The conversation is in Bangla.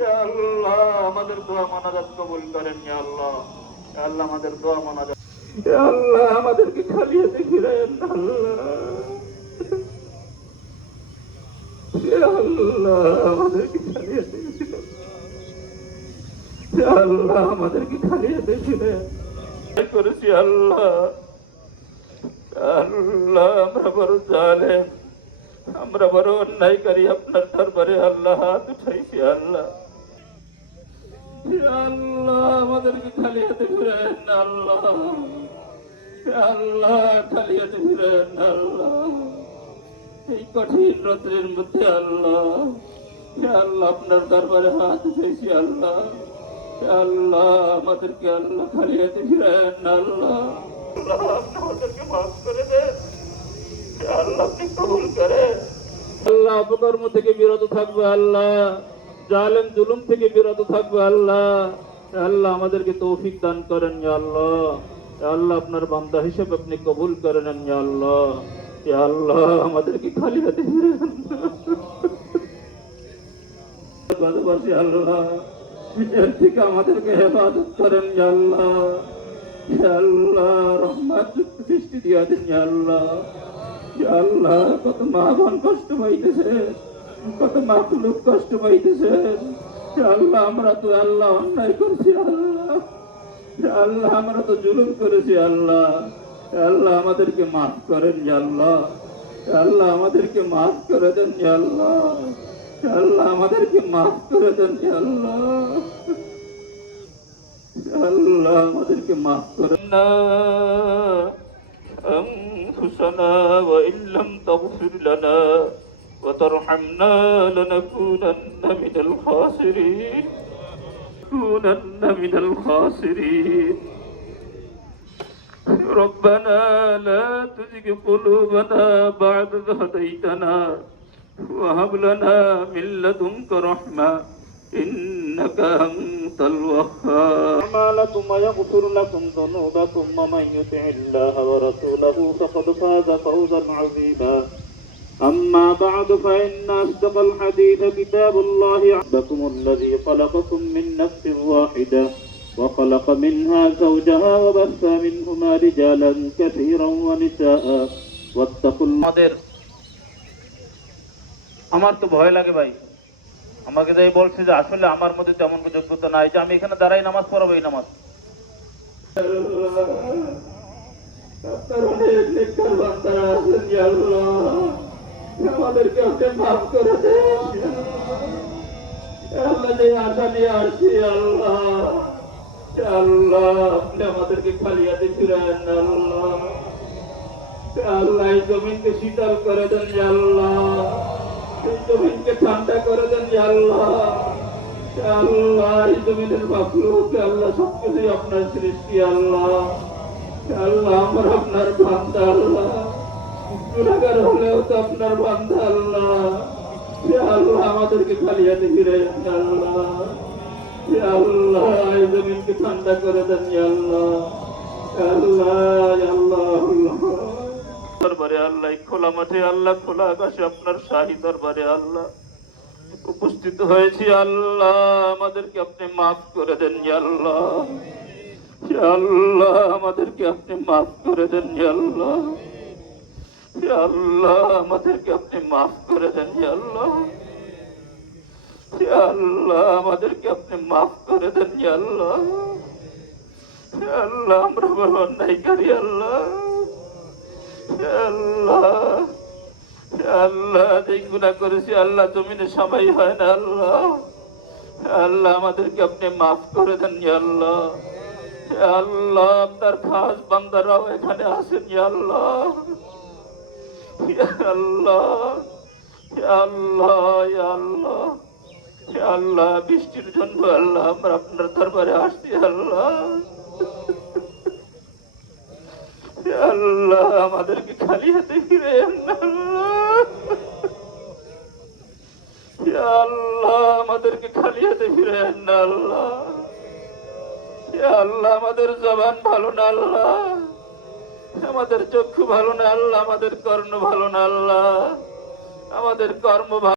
ইয়া আল্লাহ আমাদের দোয়া মানাজাত কবুল করেন ইয়া আল্লাহ। আল্লাহ আমাদের দোয়া মানাজাত ইয়া আল্লাহ আমাদেরকে খালি হাতে ফিরায়েন না, আল্লাহ। আল্লাহ আমাদেরকে খালি হাতে আল্লাহ আমাদেরকে খালি হাতে ফিরায়েন করেছি আল্লাহ। আল্লাহ আমরা বড় জালেম। আমরা বড় অন্যায়কারী আপনার দরবারে আল্লাহ হাত উঠাইছি আল্লাহ। আল্লাহ, আমাদেরকে খালি হাতে ফিরায়েন না আল্লাহ। আল্লাহ, খালি হাতে ফিরায়েন না আল্লাহ। এই কঠিন রাত্রের মধ্যে আল্লাহ। আল্লাহ, আপনার দরবারে হাত উঠেছি আল্লাহ। আল্লাহ, আমাদেরকে আল্লাহ খালি হাতে ফিরায়েন না আল্লাহ। আল্লাহ আমাদেরকে মাফ করে দেন। আল্লাহ, আপনি কবুল করেন। আল্লাহ, অপকর্ম থেকে বিরত থাকবে আল্লাহ। জালেম জুলুম থেকে বিরত থাকবে আল্লাহ। আল্লাহ, আমাদেরকে তৌফিক দান করেন আল্লাহ। আল্লাহ, আপনার বান্দা হিসেবে আপনি কবুল করে নেন ইয়া আল্লাহ আল্লাহ, আমাদেরকে খালি হাতে ফিরে আল্লাহ আমাদেরকে হেফাজত করেন আল্লাহ। আল্লাহ, রহমত কত মা কষ্ট পাইতেছে। কত মাকলুক কষ্ট পাইতেছে ইয়া আল্লাহ আমরা তো আল্লাহ অন্যায় করছি আল্লাহ ইয়া আল্লাহ আমরা তো জুলুম করেছি আল্লাহ ইয়া আল্লাহ আমাদেরকে মাফ করেন ইয়া আল্লাহ ইয়া আল্লাহ আমাদেরকে মাফ করে দেন ইয়া আল্লাহ ইয়া আল্লাহ আমাদেরকে মাফ করে দেন ইয়া আল্লাহ ইয়া আল্লাহ আমাদেরকে মাফ করেন না أنفسنا وإن لم تغفر لنا وترحمنا لنكونن من الخاسرين. لنكونن من الخاسرين. ربنا لا تزغ قلوبنا بعد إذ هديتنا وهب لنا من لدنك رحمة إنك أنت الوهاب. أعمالكم ويغفر لكم ذنوبكم ومن يطع الله ورسوله فقد فاز فوزا عظيما. أما بعد فإن أصدق الحديث كتاب الله عبدكم الذي خلقكم من نفس واحدة وخلق منها زوجها وبث منهما رجالا كثيرا ونساء واتقوا الله আমাদের আমার তো ভয় লাগে ভাই আমাকে যাই বলছে যে আসলে আমার মধ্যে তেমন কোনো যোগ্যতা নাই যে আমি এখানে দাঁড়াই নামাজ পড়াবো এই নামাজ আপনার অনেক নেককার বান্দারা আছেন, ইয়া আল্লাহ। আমাদেরকে আপনি মাফ করে আল্লাহ। শীতল করে দেন জমিনকে ঠান্ডা করে দেন, আল্লাহ। জমিনের আল্লাহ, সবকিছুই আপনার সৃষ্টি, আল্লাহ। আল্লাহ, আমরা আপনার বান্দা, আল্লাহ। গুনাহগার হলেও তো আপনার বান্দা আল্লাহ। আল্লাহ, আমাদেরকে খালি হাতে আল্লাহ। আল্লাহ জমিনকে ঠান্ডা করে দেন আল্লাহ। আল্লাহ দরবারে আল্লাহ খোলা মাঠে আল্লাহ, খোলা আকাশে আপনার শাহী দরবারে আল্লাহ। উপস্থিত হয়েছি আল্লাহ, আমাদেরকে আপনি মাফ করে দেন আল্লাহ। আল্লাহ, আমাদেরকে আপনি মাফ করে দেন আল্লাহ। আল্লাহ, আমাদেরকে আপনি মাফ করে দেন আল্লাহ। আল্লাহ, আমাদেরকে আপনি মাফ করে দেন আল্লাহ। আল্লাহ, আমরা বড় অন্যায়কারী আল্লাহ। সবাই হয় না, আল্লাহ। আল্লাহ, আমাদেরকে আপনি মাফ করে দেন আল্লাহ। আল্লাহ, আপনার খাস বান্দারাও এখানে ইয়া আল্লাহ। আল্লাহ আল্লাহ আল্লাহ বৃষ্টির জন্য আল্লাহ আমরা আপনার দরবারে আসছি আল্লাহ আল্লাহ আমাদেরকে খালি হাতে ফিরে আল্লাহ আমাদেরকে খালি হাতে ফিরে আল্লাহ আল্লাহ আমাদের জবান ভালো না, আল্লাহ। আমাদের চক্ষু ভালো না আল্লাহ আমাদের কর্ণ ভালো না আল্লাহ। আমাদের কর্ম ভালো